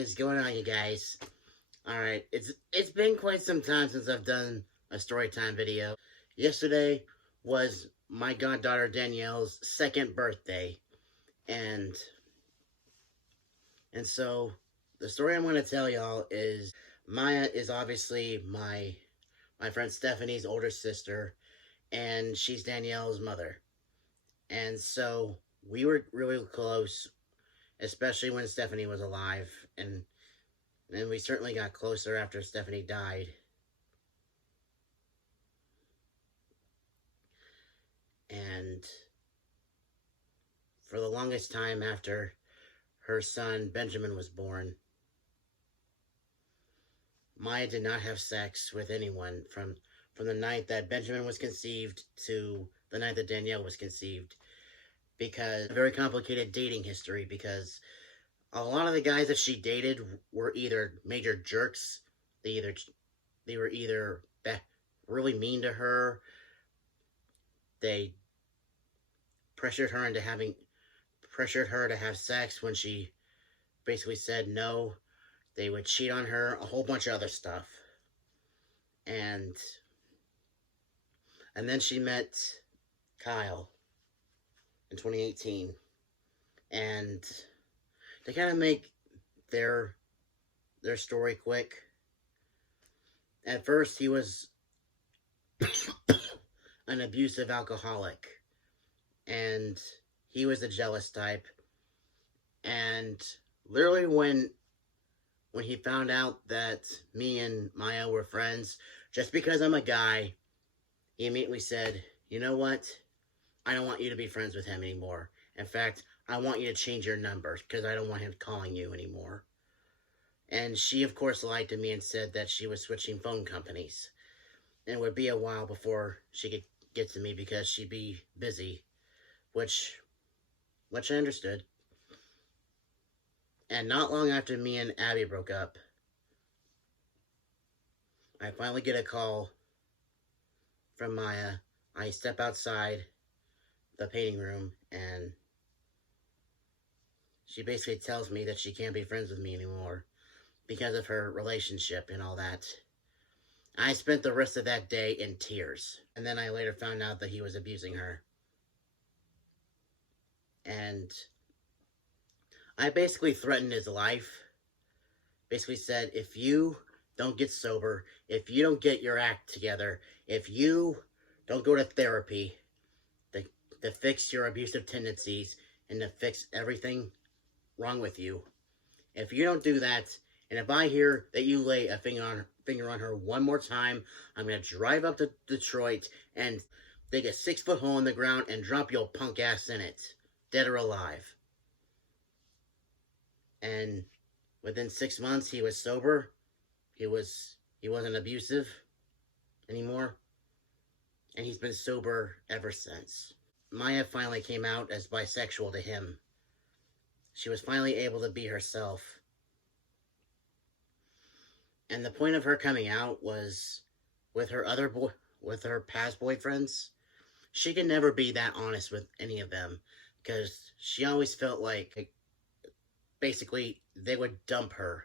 is going on, you guys? Alright, it's been quite some time since I've done a story time video. Yesterday was my goddaughter Danielle's second birthday, and so the story I'm going to tell y'all is Maya is obviously my friend Stephanie's older sister, and she's Danielle's mother. And so we were really close, especially when Stephanie was alive, and we certainly got closer after Stephanie died. And for the longest time after her son Benjamin was born, Maya did not have sex with anyone from the night that Benjamin was conceived to the night that Danielle was conceived, because a very complicated dating history, because a lot of the guys that she dated were either major jerks, they were either really mean to her, they pressured her to have sex when she basically said no, they would cheat on her, a whole bunch of other stuff. And then she met Kyle in 2018, and to kind of make their story quick, at first he was an abusive alcoholic, and he was the jealous type. And literally when he found out that me and Maya were friends, just because I'm a guy, he immediately said, you know what, I don't want you to be friends with him anymore. In fact, I want you to change your number, because I don't want him calling you anymore. And she, of course, lied to me and said that she was switching phone companies, and it would be a while before she could get to me because she'd be busy, which I understood. And not long after me and Abby broke up, I finally get a call from Maya. I step outside the painting room, and she basically tells me that she can't be friends with me anymore because of her relationship and all that. I spent the rest of that day in tears, and then I later found out that he was abusing her. And I basically threatened his life. Basically said, if you don't get sober, if you don't get your act together, if you don't go to therapy to fix your abusive tendencies and to fix everything wrong with you, if you don't do that, and if I hear that you lay a finger on her one more time, I'm going to drive up to Detroit and dig a 6-foot hole in the ground and drop your punk ass in it, dead or alive. And within 6 months, he was sober. He wasn't abusive anymore. And he's been sober ever since. Maya finally came out as bisexual to him. She was finally able to be herself. And the point of her coming out was with her past boyfriends. She could never be that honest with any of them, because she always felt like basically they would dump her.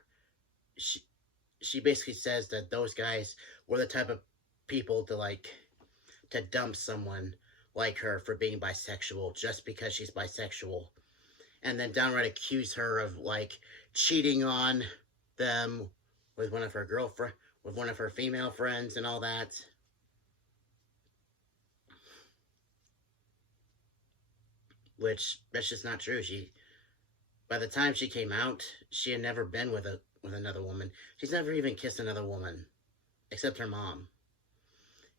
She basically says that those guys were the type of people to dump someone like her for being bisexual just because she's bisexual, and then downright accuse her of cheating on them with one of her female friends and all that. Which, that's just not true. By the time she came out, she had never been with another woman. She's never even kissed another woman, except her mom.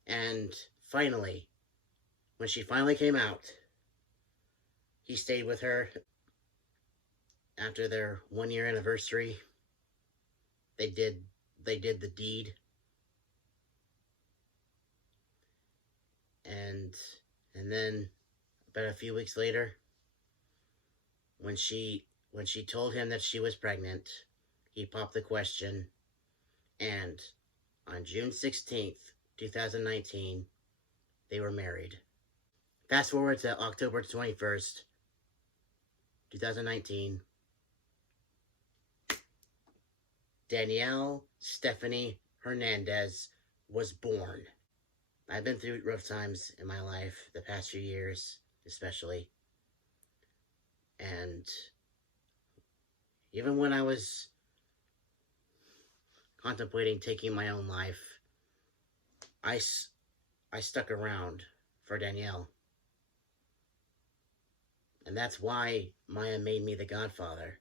And finally, when she finally came out, he stayed with her. After their 1-year anniversary, they did the deed. And then about a few weeks later, when she told him that she was pregnant, he popped the question, and on June 16th, 2019, they were married. Fast forward to October 21st, 2019. Danielle Stephanie Hernandez was born. I've been through rough times in my life, the past few years especially. And even when I was contemplating taking my own life, I stuck around for Danielle. And that's why Maya made me the godfather.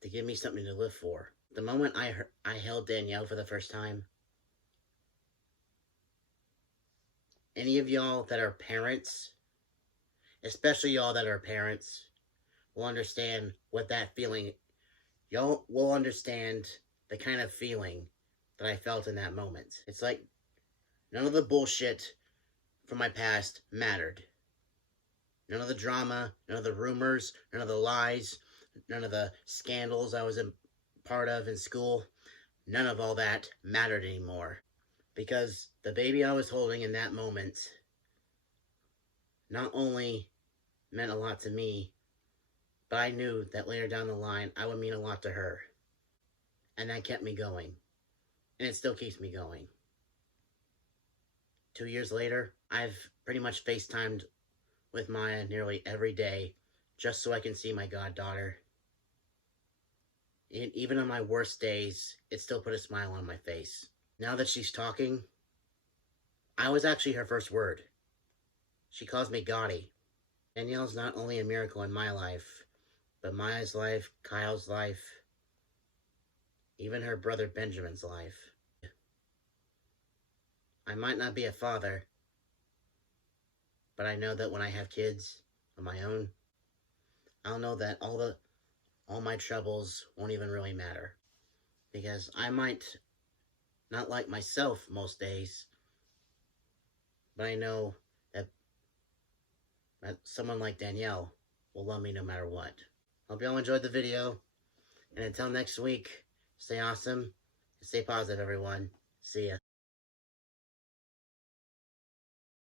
To give me something to live for. The moment I held Danielle for the first time, any of y'all that are parents, especially y'all that are parents, will understand what that feeling, y'all will understand the kind of feeling that I felt in that moment. It's like none of the bullshit from my past mattered. None of the drama, none of the rumors, none of the lies, none of the scandals I was a part of in school, none of all that mattered anymore. Because the baby I was holding in that moment not only meant a lot to me, but I knew that later down the line I would mean a lot to her. And that kept me going. And it still keeps me going. 2 years later, I've pretty much FaceTimed with Maya nearly every day just so I can see my goddaughter. And even on my worst days, it still put a smile on my face. Now that she's talking, I was actually her first word. She calls me Gotti. Danielle's not only a miracle in my life, but Maya's life, Kyle's life, even her brother Benjamin's life. I might not be a father, but I know that when I have kids of my own, I'll know that all my troubles won't even really matter. Because I might not like myself most days, but I know that someone like Danielle will love me no matter what. Hope y'all enjoyed the video, and until next week, stay awesome and stay positive, everyone. See ya.